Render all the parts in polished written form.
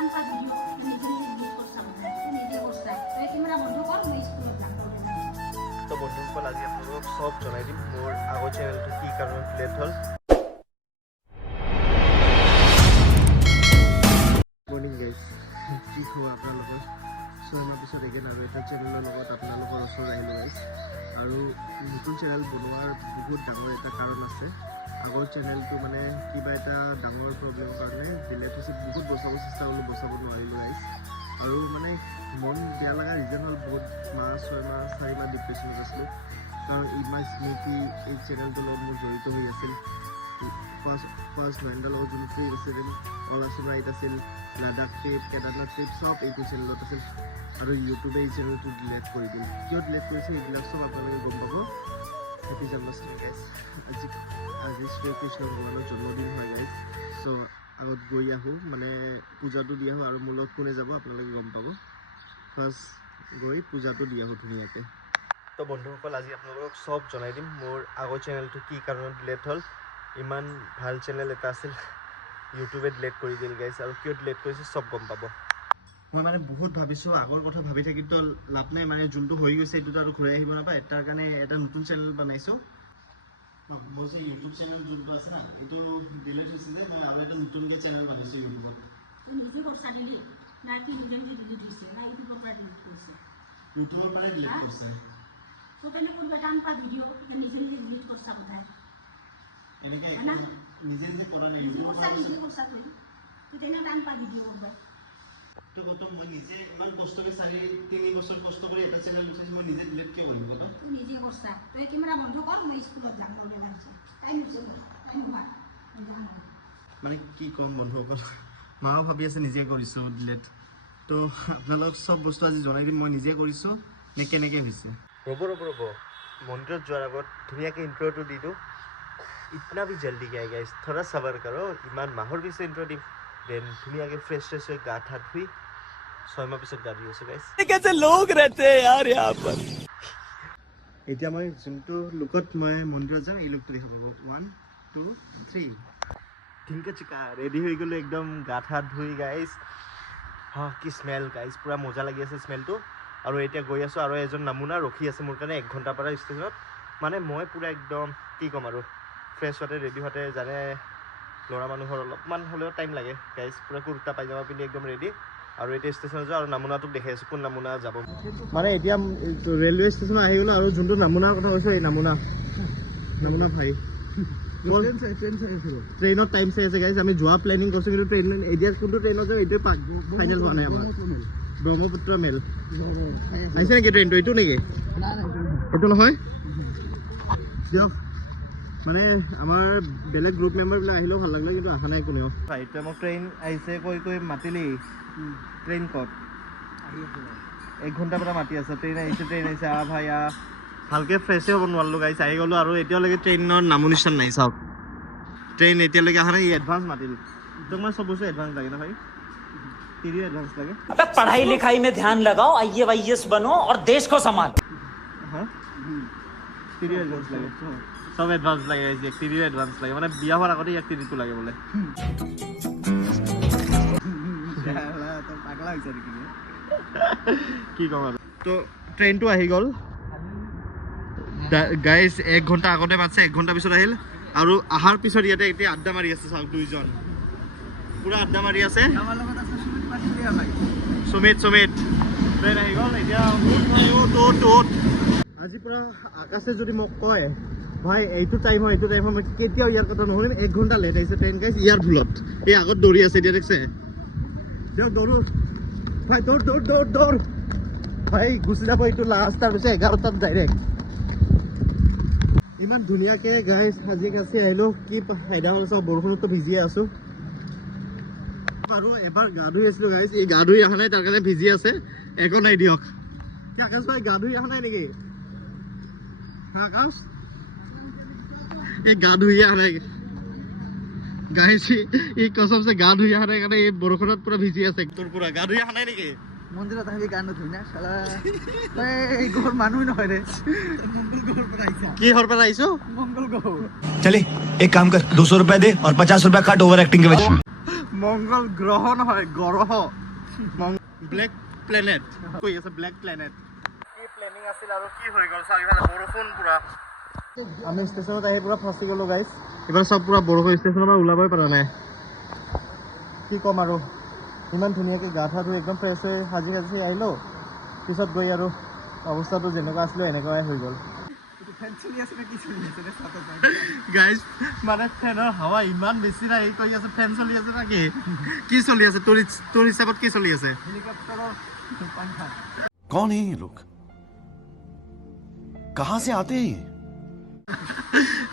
তো বন্ধুসকল আজি আপোনালোকক সব জনাই দিম মোৰ আগৰ চেনেলটো কি কাৰণত ডিলিট হ'ল। মৰ্নিং গাইজ, কি খবৰ আপোনালোকৰ? 6 মাহ পিছত এগেইন আৰু এটা চেনেলৰ লগত আপোনালোকৰ ওচৰত আহিলোঁ গাইজ। আৰু নতুন চেনেল বনোৱাৰ বহুত ডাঙৰ এটা কাৰণ আছে। আগৰ চেনেলটো মানে কিবা এটা ডাঙৰ প্ৰব্লেমৰ কাৰণে ডিলিট হৈছে। বহুত বচাব চেষ্টা কৰিলোঁ, বচাব নোৱাৰিলোঁ গাইজ। আৰু মানে মন বেয়া লগা ৰিজন হ'ল বহুত মাহ 6 মাহ 4 মাহ ডিপ্ৰেশ্যনত আছিলোঁ। কাৰণ ইমান স্মৃতি এই চেনেলটোৰ লগত মোৰ জড়িত হৈ আছিল। ফাৰ্ষ্ট নাইনডাৰ লগত যোনটো ট্ৰিপ আছিল, অৰুণাচল ৰাইড আছিল, লাডাখ ট্ৰিপ, কেদাৰনাথ ট্ৰিপ, চব এইটো চেনেলত আছিল। আৰু ইউটিউবে এই চেনেলটো ডিলিট কৰি দিল। কিয় ডিলিট কৰিছে এইবিলাক চব আপোনালোকে গম পাব। Happy Janmashtami guys. আজি শ্ৰীকৃষ্ণ ভগৱানৰ জন্মদিন হয় গাইজ। চ' আগত গৈ আহোঁ, মানে পূজাটো দি আহোঁ আৰু মোৰ লগত কোনে যাব আপোনালোকে গম পাব। ফাৰ্ষ্ট গৈ পূজাটো দি আহোঁ ধুনীয়াকৈ। তো বন্ধুসকল আজি আপোনালোকক চব জনাই দিম মোৰ আগৰ চেনেলটো কি কাৰণত ডিলিট হ'ল। ইমান ভাল চেনেল এটা আছিল, ইউটিউবে ডিলিট কৰি দিল গাইজ। আৰু কিয় ডিলিট কৰিছে চব গম পাব। মই মানে বহুত ভাবিছোঁ, আগৰ কথা ভাবি থাকিতো লাভ নাই। মানে যোনটো হৈ গৈছে এইটোতো আৰু ঘূৰাই আহিব নাপায়। তাৰ কাৰণে এটা নতুন চেনেল বনাইছোঁ। মোৰ যে ইউটিউব চেনেল যোনটো আছে না, এইটো ডিলিট হৈছে যে মই আৰু এটা নতুনকৈ চেনেল বনাইছোঁ ইউটিউবত। ইউটিউবৰ পৰাই ডিলিট কৰিছে। এনেকৈ নিজে নিজে কৰা নাই, তো গৌতম মই নিজে ইমান কষ্টকৈ 3 বছৰ কষ্ট কৰি এটা চেনেল উঠাইছোঁ, মই নিজে ডিলিট কিয় কৰিম কথা? নিজে কৰছা তই কেমেৰা বন্ধ কৰ, মই স্কুলত যাম মোৰ বেলা হৈছে। মানে কি ক'ম বন্ধুসকল, মাও ভাবি আছে নিজে কৰিছোঁ ডিলিট। তো আপোনালোকক চব বস্তু আজি জনাই দিম, মই নিজে কৰিছোঁ নে কেনেকৈ হৈছে। ৰ'ব মন্দিৰত যোৱাৰ আগত ধুনীয়াকৈ ইণ্ট্ৰ'টো দি দিওঁ। ইতনা ভি জল্দি গাই গাইজ, থোৰা চাবাৰ કરો। ইমান মাহৰ পিছত ইণ্ট্ৰ' দিম। দেন ধুনীয়াকৈ ফ্ৰেছ হৈ গা ঠা ধুই 6 মাহ পিছত গা ধুই আছোঁ গাইজ। এতিয়া মই যোনটো লুকত মই মন্দিৰত যাম এই লুকটো দেখা পাব। 1 2 3 ধুনীয়াকৈ চিকা ৰেডি হৈ গ'লোঁ একদম গা ঠা ধুই গাইজ। কি স্মেল গাইজ, পূৰা মজা লাগি আছে স্মেলটো। আৰু এতিয়া গৈ আছোঁ, আৰু এজন নামুনা ৰখি আছে মোৰ কাৰণে 1 ঘণ্টাৰ পৰা ষ্টেচনত। মানে মই পূৰা একদম কি ক'ম আৰু ফ্ৰেছ হোৱাতে ৰেডি হোৱাতে জানে ল'ৰা মানুহৰ অলপমান হ'লেও টাইম লাগে গাইজ। পূৰা কুৰ্তা পাইজামা পিন্ধি একদম ৰেডি। আৰু এতিয়া ষ্টেচনত যাওঁ আৰু নামুনাটোক দেখাই আছোঁ কোন নামুনা যাব। মানে এতিয়া ৰেলৱে ষ্টেচন আহি গ'লোঁ। আৰু যোনটো নামুনাৰ কথা কৈছোঁ এই নামুনা ভাই ট্ৰেইনত টাইম চাই আছে গাইজ। আমি যোৱা প্লেনিং কৰিছোঁ, কিন্তু ট্ৰেইন এতিয়া কোনটো ট্ৰেইনত যাওঁ এইটোৱে ফাইনেল হোৱা নাই আমাৰ। ব্ৰহ্মপুত্ৰ মেল আহিছে নেকি ট্ৰেইনটো? এইটো নেকি? এইটো নহয় দিয়ক। মানে আমাৰ বেলেগ গ্ৰুপ মেম্বাৰবিলাক আহিলেও ভাল লাগিলে, কিন্তু অহা নাই কোনেও। এতিয়া মোক ট্ৰেইন আহিছে কৈ মাতিলি। ট্ৰেইন ক'ত? 1 ঘণ্টাৰ পৰা মাতি আছে। ট্ৰেইন আহিছে ভাই ভালকৈ ফ্ৰেছে হ'ব নোৱাৰিলোঁ গাইছ। আহি গ'লোঁ আৰু এতিয়ালৈকে ট্ৰেইনৰ নামো নিচান নাই। চাওক ট্ৰেইন এতিয়ালৈকে অহা নাই। এডভান্স মাতিল। তোক মই চব বস্তু এডভান্স লাগে না ভাই, তিৰিও এডভান্স লাগে। पढ़ाई लिखाई में ध्यान लगाओ, IAS बनो और देश को संभालो। তিৰিও এডভান্স লাগে, চব এডভান্স লাগে। তিৰিও এডভান্স লাগে, মানে বিয়া হোৱাৰ আগতে ইয়াক তিৰিটো লাগে বোলে। কি ক'ম আৰু। তো ট্ৰেইনটো আহি গ'ল গাইজ। 1 ঘণ্টা আগতে মাতিছে, 1 ঘণ্টা পিছত আহিল। আৰু অহাৰ পিছত ইয়াতে এতিয়া আড্ডা মাৰি আছে। চাওক দুইজন পূৰা আড্ডা মাৰি আছে। সুমিত ট্ৰেইন আহি গ'ল এতিয়া। আজিৰ পৰা আকাশে যদি মোক কয় ভাই এইটো টাইম হয় মই কেতিয়াও ইয়াৰ কথা নুশুনিম। 1 ঘণ্টা লেট আহিছে ট্ৰেইন গাইজ ইয়াৰ ভুলত। এই আগত দৌৰি আছে এতিয়া দেখিছে। দিয়ক দৌৰো ভাই, দৌৰ ভাই, গুচি যাব এইটো লাষ্ট। তাৰপিছত 11টাত ডাইৰেক্ট। ইমান ধুনীয়াকৈ গাইজ সাজি কাচি আহিলোঁ, কি ফাইদা হ'ল। চব বৰষুণতো ভিজিয়ে আছোঁ। আৰু এবাৰ গা ধুই আছিলোঁ গাইজ, এই গা ধুই অহা নাই তাৰ কাৰণে ভিজি আছে। একো নাই দিয়ক। কি আকাশ ভাই গা ধুই অহা নাই নেকি? আকাশ এই গা ধুই অহা নাই গাইজ, এই কসম চে গা ধুই অহা নাই কাৰণে এই বৰষুণত পুৰা ভিজি আছে। তোৰ পুৰা গা ধুই অহা নাই নেকি? মন্দিৰত আহিবি গা নুধুই না শালা, তই ঘৰ মানুহ নহয় ৰে। কিহৰ পৰা আহিছো? মংগল গ্ৰহ। चले एक काम कर 200 रुपए दे और 50 रुपए काट ओवर एक्टिंग के वजह। মংগল গ্ৰহ নহয় গ্ৰহ ব্লেক প্লেনেট কৈ আছে ব্লেক প্লেনেট কি প্লেনিং আছিল আৰু কি হৈ গ'ল চাৰিফালে বৰষুণ পুৰা আমি ষ্টেচনত আহি পুৰা ফাঁচি গ'লো গাইজ এইবাৰ চব পুৰা বৰষুণ ষ্টেচনৰ পৰা ওলাবই পৰা নাই কি ক'ম আৰু ইমান ধুনীয়াকৈ গা ধা ধুই একদম ফ্ৰেছ হৈ সাজি সাজি আহিলোঁ পিছত গৈ আৰু অৱস্থাটো যেনেকুৱা আছিলে এনেকুৱাই হৈ গ'ল গাইজ মানে ফেনৰ হাৱা ইমান বেছি নাই কৈ আছে ফেন চলি আছে নেকি কি চলি আছে তোৰ হিচাপত কি চলি আছে कौन है ये लोग कहाँ से आते हैं ये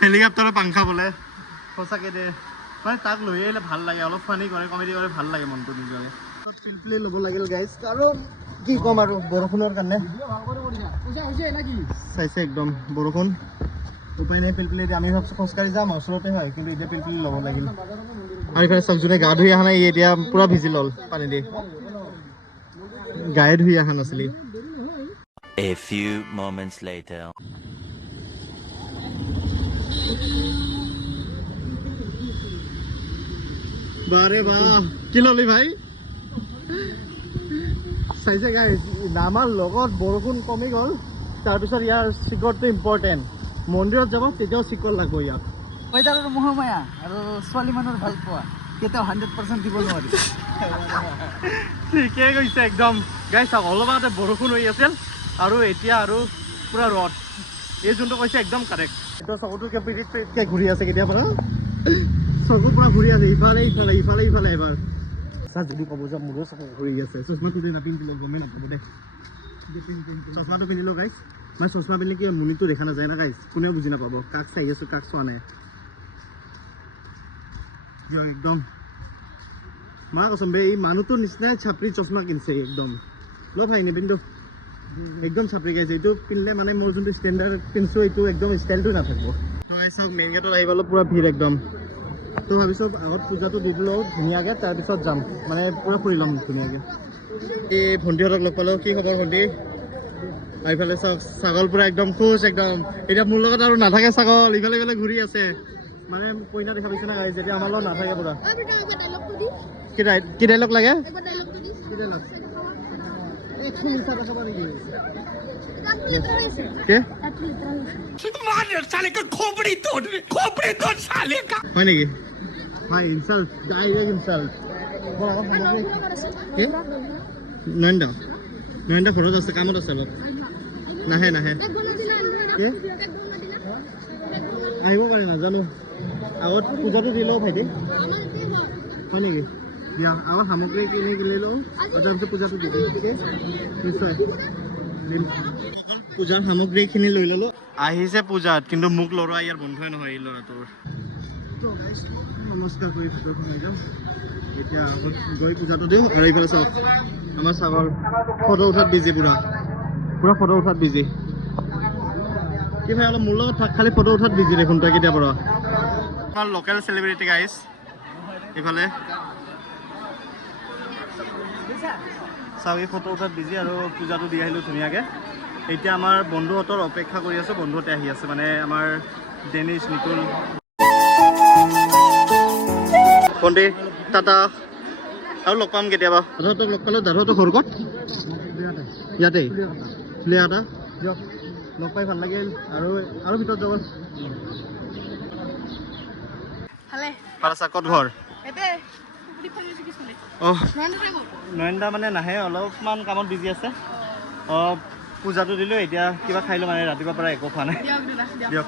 হেলিকপ্টাৰৰ পাংখা বোলে সঁচাকৈ দে মানে তাক লৈ আহিলে ভাল লাগে অলপ ফানি কৰে কমেডি কৰে ভাল লাগে মনটো নিজৰে পিলপিলি ল'ব লাগিল গাইজ কাৰণ কি ক'ম আৰু বৰষুণৰ কাৰণে চাইছে একদম বৰষুণ উপায় নাই পিলপিলি আমি ভাবছোঁ খোজকাঢ়ি যাম ওচৰতে হয় কিন্তু এতিয়া পিলপিলি ল'ব লাগিল আৰু এইফালে চব যোনে গা ধুই অহা নাই এতিয়া পূৰা ভিজি ল'ল পানী দি গায়ে ধুই অহা নাছিলি A few moments later. বারে বা কি ললি ভাই চাইছে গাইজ আমাৰ লগত বৰষুণ কমি গ'ল তাৰপিছত ইয়াৰ চিকৰটো ইম্পৰ্টেণ্ট মন্দিৰত যাব তেতিয়াও চিকৰ লাগিব ইয়াত ৱেডাৰৰ মোহমায়া আৰু ছোৱালী মানুহৰ ভাল পোৱা কেতিয়াও 100% দিব নোৱাৰি ঠিকেই কৈছে একদম গাইজ চাওক অলপ আগতে বৰষুণ হৈ আছিল আৰু এতিয়া আৰু পুৰা ৰ'দ এই যোনটো কৈছে একদম কাৰেক্ট এইটো চকুটোকে পিৰিটকৈ ঘূৰি আছে কেতিয়াবা চকু পুৰা ঘূৰি আছে ইফালে ইফালে ইফালে ইফালে এবাৰ যদি ক'ব যে মোৰো চকু ঘূৰি আছে চশমাটো যদি নাপিন্ধিলে গমেই নাপাব দেই চশমাটো পিন্ধিলোঁ গাইজ মানে চশমা পিন্ধিলে কি মুনিটো দেখা নাযায় না গাইজ কোনেও বুজি নাপাব কাক চাই আছোঁ কাক চোৱা নাই একদম মা কচম বে এই মানুহটোৰ নিচিনাই চাপৰি চশমা কিনছে একদম ল ভাই নিপিন্ধো একদম চাপৰি গাইছে এইটো পিন্ধিলে মানে মোৰ যোনটো ষ্টেণ্ডাৰ্ড পিন্ধিছোঁ এইটো একদম ষ্টাইলটো নাথাকিব চাওক মেইন গেটত আহি পালোঁ পুৰা ভিৰ একদম তো ভাবিছোঁ আগত পূজাটো দি দিলোঁ ধুনীয়াকৈ তাৰপিছত যাম মানে পুৰা ফুৰি ল'ম ধুনীয়াকৈ এই ভণ্টিহঁতক লগ পালোঁ কি খবৰ ভণ্টি আৰু ইফালে চাওক ছাগল পুৰা একদম খুচ একদম এতিয়া মোৰ লগত আৰু নাথাকে ছাগল ইফালে ইফালে ঘূৰি আছে মানে কইনা দেখা পাইছে না গাইজ এতিয়া আমাৰ লগত নাথাকে পুৰা কি ডাইলগ লাগে হয় নেকি হয় ইনচাল্ট ডাইৰেক্ট ইনচাল্ট নয়নদা নয়নদা ঘৰত আছে কামত আছে অলপ নাহে নাহে আহিব পাৰে নাজানো আগত পূজাটো দি লওঁ ভাইটি হয় নেকি দিয়া আগত সামগ্ৰী কিনি লওঁ আৰু তাৰপিছত পূজাটো দি দিম নিশ্চয় পূজাৰ সামগ্ৰীখিনি লৈ ল'লোঁ আহিছে পূজাত কিন্তু মোক ল'ৰা ইয়াৰ বন্ধুৱে নহয় এই ল'ৰাটোৰ নমস্কাৰ কৰি ভিতৰত সোমাই যাওঁ এতিয়া গৈ পূজাটো দিওঁ আৰু এইফালে চাওক আমাৰ ছাগল ফটো উঠাত বিজি পুৰা ফটো উঠাত বিজি কি ভাই অলপ মোৰ লগত থাক খালি ফটো উঠাত বিজি দেখোন তই কেতিয়াৰ পৰা আমাৰ লোকেল চেলিব্ৰিটি গাইজ এইফালে চাওক এই ফটো উঠাত বিজি আৰু পূজাটো দি আহিলোঁ ধুনীয়াকৈ এতিয়া আমাৰ বন্ধুহঁতৰ অপেক্ষা কৰি আছোঁ বন্ধুহঁতে আহি আছে মানে আমাৰ ডেনিছ নিতুল ভণ্টি টাটা আৰু লগ পাম কেতিয়াবা দাদাহঁতক লগ পালোঁ দাদাহঁতৰ ঘৰ ক'ত ইয়াতে এটা দিয়ক লগ পাই ভাল লাগিল আৰু ভিতৰত যাব পালাচা ক'ত ঘৰ অঁ নয়নদা মানে নাহে অলপমান কামত বিজি আছে অঁ পূজাটো দিলোঁ এতিয়া কিবা খাই লওঁ মানে ৰাতিপুৱাৰ পৰা একো খোৱা নাই দিয়ক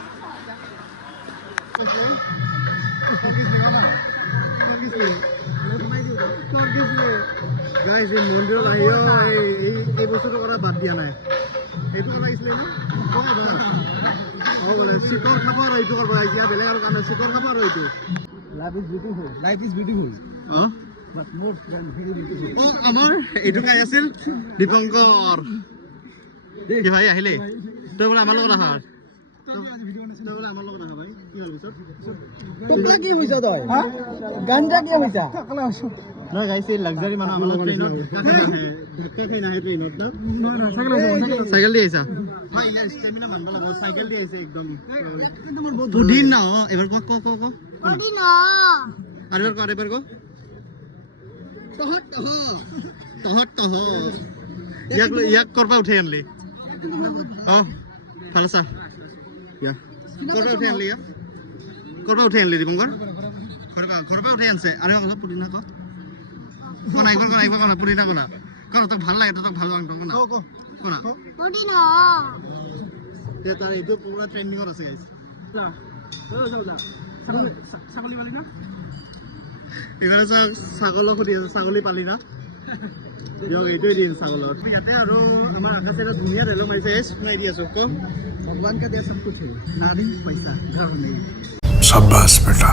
গাইজ এই মন্দিৰত আহিও এই বস্তুটোৰ কথা বাদ দিয়া নাই এইটো কথা আহিছিলে বোলে চিকৰ খাব আৰু এইটো কৰিব এতিয়া বেলেগ আৰু কাৰণে চিকৰ খাব আৰু এইটো লাইফ ইজ বিউটিফুল অঁ আমাৰ এইটো কাই আছিল দীপংকৰ কি ভাই আহিলে তই বোলে আমাৰ লগত আহা নহয় গাইছে লাক্সাৰী মানুহ আমাৰ লগত চাইকেল দি আহিছা চাইকেল দি আহিছে একদম দুদিন ন এবাৰ ক আৰু এবাৰ ক তহত ইয়াক কৰবা উঠাই আনলি ভাল আছা কৰবা উঠাই আনলি ইয়াক কৰবা উঠাই আনলি দীপংকৰ ঘৰবা উঠাই আনছে আৰু অলপ পুদিনা কনা পুদিনা কনা তোক ভাল লাগে তোক ভাল লাগে কনা তাৰ এইটো পুৰা ট্ৰেণ্ডিঙত আছে গাইছ ছাগলী পালি না এইবাৰ ছাগলক সুধি আছে ছাগলী পালি না দিয়ক এইটোৱে দিন ছাগলত ইয়াতে আৰু আমাৰ আকাশে ধুনীয়া ৰেলো মাৰিছে শুনাই দি আছো কম भगवान का दिया सब कुछ है नारी पैसा घर नहीं शाबाश बेटा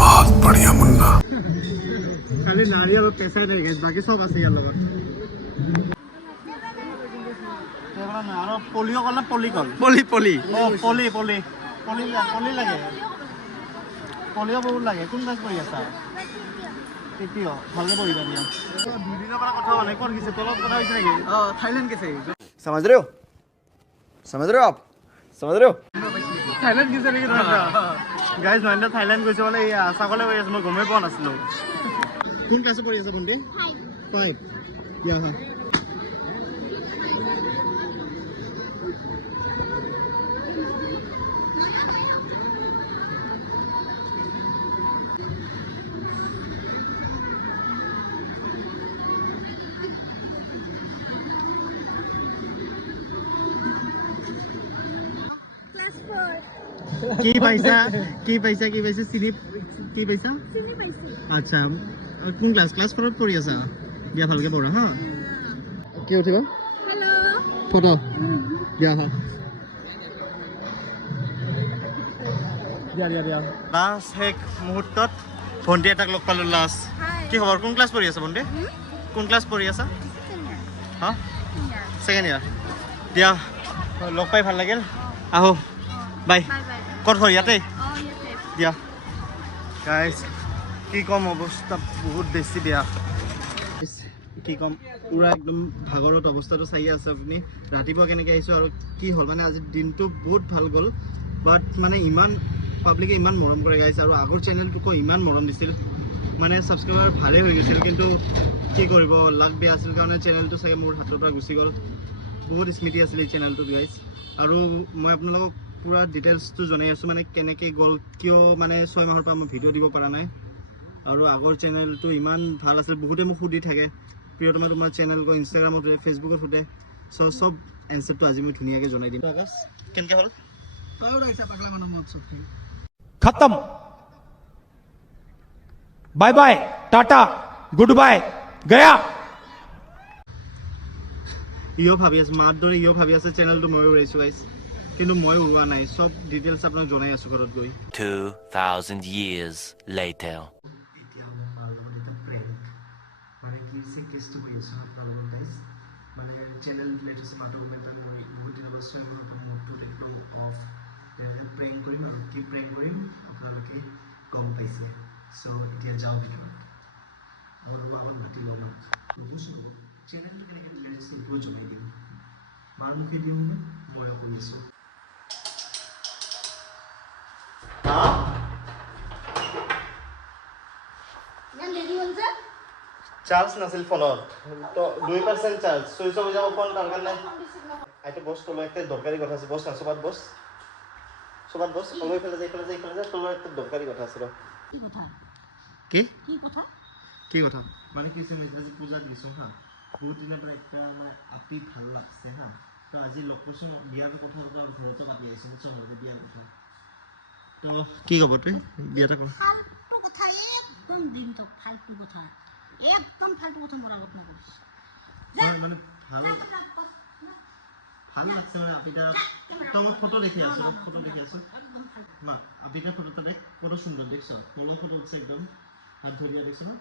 बहुत बढ़िया मुन्ना খালি নাৰী আৰু পেচাই নাই গাইছ বাকী চব আছে ইয়াৰ লগত আৰু পলিঅ' কল না পলি কল পলি লাগে পলিঅ' বহুত লাগে কোন ক্লাছ পঢ়ি আছা তৃতীয় ভালকে পঢ়িবা দিয়া দুদিনৰ পৰা কথা হোৱা নাই ক'ত গৈছে তলত কথা হৈছে নেকি थाईलैंड कैसे समझ रहे हो आप समझ रहे हो থাইলেণ্ড গৈছে নেকি গাইজ নয়নদা থাইলেণ্ড গৈছে বোলে এই ছাগলে হৈ আছে মই গমেই পোৱা নাছিলোঁ কোন ক্লাছত পঢ়ি আছে ভণ্টি 5 দিয়া হা কি পাইছা চিনি কি পাইছা আচ্ছা কোন ক্লাছ 4 পঢ়ি আছা দিয়া ভালকে পঢ়া হা কি উঠিবা হেল্ল' ফটো দিয়া হা দিয়া লাষ্ট শেষ মুহূৰ্তত ভণ্টি এটাক লগ পালোঁ লাষ্ট কি খবৰ কোন ক্লাছ পঢ়ি আছা ভণ্টি কোন ক্লাছ পঢ়ি আছা হা ছেকেণ্ড ইয়াৰ দিয়া লগ পাই ভাল লাগিল আহো বাই ক'ত হয় ইয়াতে দিয়া গাইজ কি ক'ম অৱস্থা বহুত বেছি বেয়া কি ক'ম পুৰা একদম ভাগৰত অৱস্থাটো চাই আছে আপুনি ৰাতিপুৱা কেনেকৈ আহিছোঁ আৰু কি হ'ল মানে আজি দিনটো বহুত ভাল গ'ল বাট মানে ইমান পাব্লিকে ইমান মৰম কৰে গাইছে আৰু আগৰ চেনেলটোকো ইমান মৰম দিছিল মানে ছাবস্ক্ৰাইবাৰ ভালেই হৈ গৈছিল কিন্তু কি কৰিব লাক বেয়া আছিল কাৰণে চেনেলটো চাগে মোৰ হাতৰ পৰা গুচি গ'ল বহুত স্মৃতি আছিল এই চেনেলটোত গাইজ আৰু মই আপোনালোকক পুৰা ডিটেইলছটো জনাই আছোঁ মানে কেনেকৈ গ'ল কিয় মানে 6 মাহৰ পৰা মই ভিডিঅ' দিব পৰা নাই আৰু আগৰ চেনেলটো ইমান ভাল আছিল বহুতে মোক সুধি থাকে প্ৰিয়তমা তোমাৰ চেনেল ক ইনষ্টাগ্ৰামত সোধে ফেচবুকত সোধে চব এনচাৰটো আজি মই ধুনীয়াকৈ জনাই দিম কেনেকৈ হ'ল और ऐसा पगला मानो मत सब खत्म bye bye tata good bye गया ইও ভাবি আছে মাৰ দৰে ইও ভাবি আছে চেনেলটো মই উৰাইছোঁ গাইছ কিন্তু মই উৰুৱা নাই চব ডিটেইলছ আপোনাক জনাই আছোঁ ঘৰত গৈ 2,000 years later. এতিয়া মাৰ লগত এটা প্ৰেংক মানে কি হৈছে কেছটো কৰি আছোঁ আপোনালোকৰ গাইছ মানে চেনেল লেটেষ্ট মাটো মই বহুত দিনৰ পৰা 6 মাহৰ পৰা মুডটো একদম অফ তেনেকৈ প্ৰেংক কৰিম আৰু কি প্ৰেংক কৰিম আপোনালোকে গম পাইছে চ' এতিয়া যাওঁ ভিতৰত অলপ আগত মাতি ল'ব বুজিছোঁ চেনেলটো কেনেকৈ লেটেষ্ট সেইটোও জনাই দিম মাৰ মুখে দিওঁ মই কৰি আছোঁ চাৰ্জ নাছিল ফোনত তো 2% চাৰ্জ চুইচ অফ হৈ যাব ফোন তাৰ কাৰণে আইটো বছ তলৰ একটা দৰকাৰী কথা আছে বছ না সবাত বছ অলপ ফেলে যাই তলৰ একটা দৰকাৰী কথা আছে কি কথা কি কথা মানে কি হৈছে আজি পূজা দিছোঁ হা বহুত দিনৰ পৰা একটা মানে আপি ভাল লাগছে হা তো আজি লোকেশ্যন বিয়াৰ কথা ঘৰতে পাতি আহিছোঁ চহৰতে বিয়াৰ কথা তো কি খবৰ তুই বিয়াটা কৰ ফালতু কথা একদম দিন তো ফালতু কথা একদম ফালতু কথা মৰা কথা নকৰিস মানে ভাল লাগছে মানে আপিটা তোমার ফটো দেখি আছো মা আপিটার ফটোটা দেখ কত সুন্দর দেখছো ফলো ফটো উঠছে একদম হাত ধরিয়া দেখছো না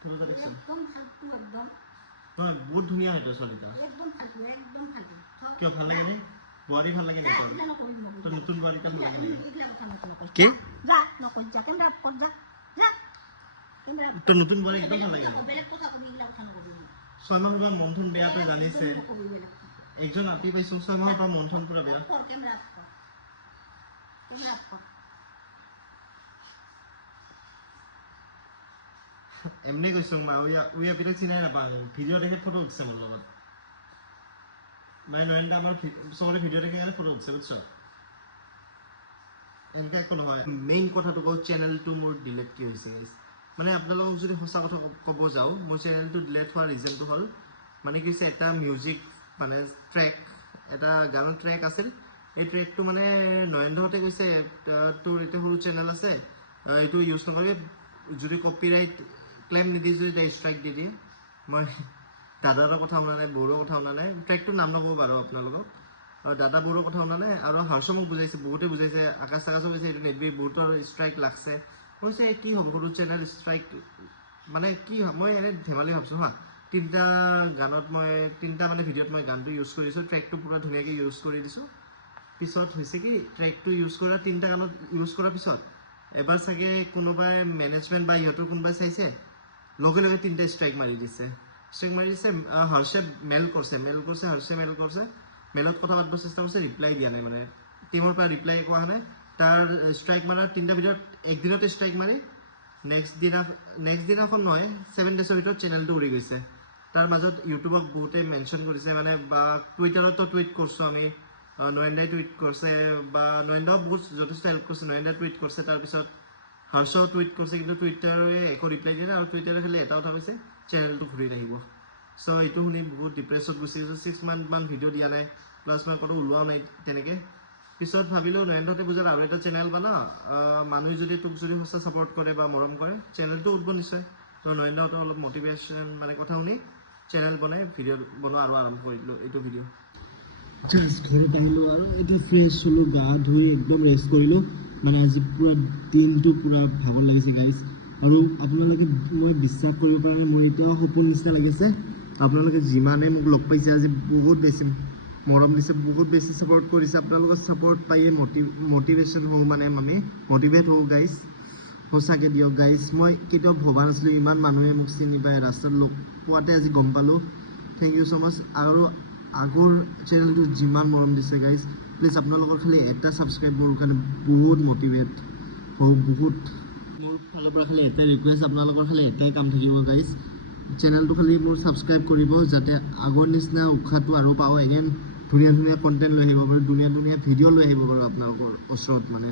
ফটোটা দেখছো একদম ফালতু একদম হ্যাঁ বহুত ধুনিয়া হয়তো ছোৱালীটা একদম ফালতু কিয় ভাল লাগে নে বোৱাৰী ভাল লাগে নে তো নতুন বোৱাৰীটা ভাল লাগে এইগলা কথা নকৰিস কি যা নকৰিস যা কেমৰা কৰ যা তো নতুন বোৱাৰী একদম ভাল লাগে বেলেগ কথা কবি এইগলা কথা নকৰিবি 6 মাহৰ পৰা মন্থন বেয়াটো জানিছে একজন আপি পাইছো 6 মাহৰ পৰা মন্থন পুৰা বেয়া কেমৰা এমনি কৈছোঁ মা উই এপিটাক চিনাই নাপাওঁ ভিডিঅ' দেখি ফটো উঠিছে মোৰ লগত মানে নয়নদা আমাৰ চবৰে ভিডিঅ' দেখি কাৰণে ফটো উঠিছে বুজিছ এনেকৈ একো নহয় মেইন কথাটো কওঁ চেনেলটো মোৰ ডিলেট কি হৈছে মানে আপোনালোকক যদি সঁচা কথা ক'ব যাওঁ মোৰ চেনেলটো ডিলেট হোৱাৰ ৰিজনটো হ'ল মানে কি হৈছে এটা মিউজিক মানে ট্ৰেক এটা গানৰ ট্ৰেক আছিল এই ট্ৰেকটো মানে নয়নদাহঁতে কৈছে তোৰ এতিয়া সৰু চেনেল আছে এইটো ইউজ নকৰিবি যদি কপিৰাইট ক্লেইম নিদি যদি তাই ষ্ট্ৰাইক দি দিয়ে মই দাদাৰৰ কথা শুনা নাই বড়োৰ কথা শুনা নাই ট্ৰেকটোৰ নাম নক'ব বাৰু আপোনালোকক আৰু দাদা বড়োৰ কথা শুনা নাই আৰু হৰ্ষ মোক বুজাইছে বহুতে বুজাইছে আকাশ চাকাশো কৈছে এইটো নিদিবি বহুতৰ ষ্ট্ৰাইক লাগছে কৈছে কি হ'ব সৰু চেনেল ষ্ট্ৰাইক মানে কি মই এনেই ধেমালি ভাবছোঁ হা তিনিটা গানত মই তিনিটা মানে ভিডিঅ'ত মই গানটো ইউজ কৰিছোঁ ট্ৰেকটো পূৰা ধুনীয়াকৈ ইউজ কৰি দিছোঁ পিছত হৈছে কি ট্ৰেকটো ইউজ কৰা তিনিটা গানত ইউজ কৰাৰ পিছত এবাৰ চাগে কোনোবাই মেনেজমেণ্ট বা ইহঁতৰ কোনোবাই চাইছে লগে লগে তিনিটা ষ্ট্ৰাইক মাৰি দিছে হৰ্ষে মেল কৰিছে হৰ্ষে মেল কৰিছে মেলত কথা পাতিব চেষ্টা কৰিছে ৰিপ্লাই দিয়া নাই মানে টিমৰ পৰা ৰিপ্লাই একো অহা নাই তাৰ ষ্ট্ৰাইক মাৰাৰ তিনিটা ভিডিঅ'ত একদিনতে ষ্ট্ৰাইক মাৰি নেক্সট দিনাখন নহয় 7 ডেজৰ ভিতৰত চেনেলটো উৰি গৈছে তাৰ মাজত ইউটিউবক বহুতে মেনশ্যন কৰিছে মানে বা টুইটাৰতো টুইট কৰিছোঁ আমি নয়নদাই টুইট কৰিছে বা নয়নদাও বহুত যথেষ্ট হেল্প কৰিছে নয়নদাই টুইট কৰিছে তাৰপিছত হৰ্ষও টুইট কৰিছে কিন্তু টুইটাৰে একো ৰিপ্লাই দিয়া নাই আৰু টুইটাৰে খালি এটা কথা কৈছে চেনেলটো ঘূৰি আহিব চ' এইটো শুনি বহুত ডিপ্ৰেছত গুচি গৈছোঁ 6 মান্থমান ভিডিঅ' দিয়া নাই প্লাছ মই ক'তো ওলোৱাও নাই তেনেকৈ পিছত ভাবিলোঁ নয়নদাহঁতে বুজাত আৰু এটা চেনেল বনা মানুহে যদি তোক যদি সঁচা ছাপোৰ্ট কৰে বা মৰম কৰে চেনেলটো উঠিব নিশ্চয় তো নয়নদাহঁতৰ অলপ মটিভেশ্যন মানে কথা শুনি চেনেল বনাই ভিডিঅ' বনোৱা আৰু আৰম্ভ কৰি দিলোঁ এইটো ভিডিঅ' জাষ্ট ঘৰত আহিলোঁ আৰু এতিয়া ফ্ৰেছ হ'লোঁ গা ধুই একদম ৰেষ্ট কৰিলোঁ মানে আজি পূৰা দিনটো পূৰা ভাগৰ লাগিছে গাইজ আৰু আপোনালোকে মই বিশ্বাস কৰিব পৰা নাই মোৰ এতিয়াও সপোন নিচিনা লাগিছে আপোনালোকে যিমানে মোক লগ পাইছে আজি বহুত বেছি মৰম দিছে বহুত বেছি ছাপোৰ্ট কৰিছে আপোনালোকৰ ছাপোৰ্ট পাই মটিভেশ্যন হওঁ মানে আমি মটিভেট হওঁ গাইজ সঁচাকৈ দিয়ক গাইজ মই কেতিয়াও ভবা নাছিলোঁ ইমান মানুহে মোক চিনি পায় ৰাস্তাত লগ পোৱাতে আজি গম পালোঁ থেংক ইউ ছ' মাছ আৰু আগৰ চেনেলটো যিমান মৰম দিছে গাইজ প্লিজ আপোনালোকৰ খালি এটা ছাবস্ক্ৰাইব মোৰ কাৰণে বহুত মটিভেট হওঁ বহুত মোৰ ফালৰ পৰা খালি এটাই ৰিকুৱেষ্ট আপোনালোকৰ খালি এটাই কাম থাকিব গাইজ চেনেলটো খালি মোৰ ছাবস্ক্ৰাইব কৰিব যাতে আগৰ নিচিনা উৎসাহটো আৰু পাওঁ এগেইন ধুনীয়া কণ্টেণ্ট লৈ আহিব পাৰোঁ ধুনীয়া ভিডিঅ' লৈ আহিব পাৰোঁ আপোনালোকৰ ওচৰত মানে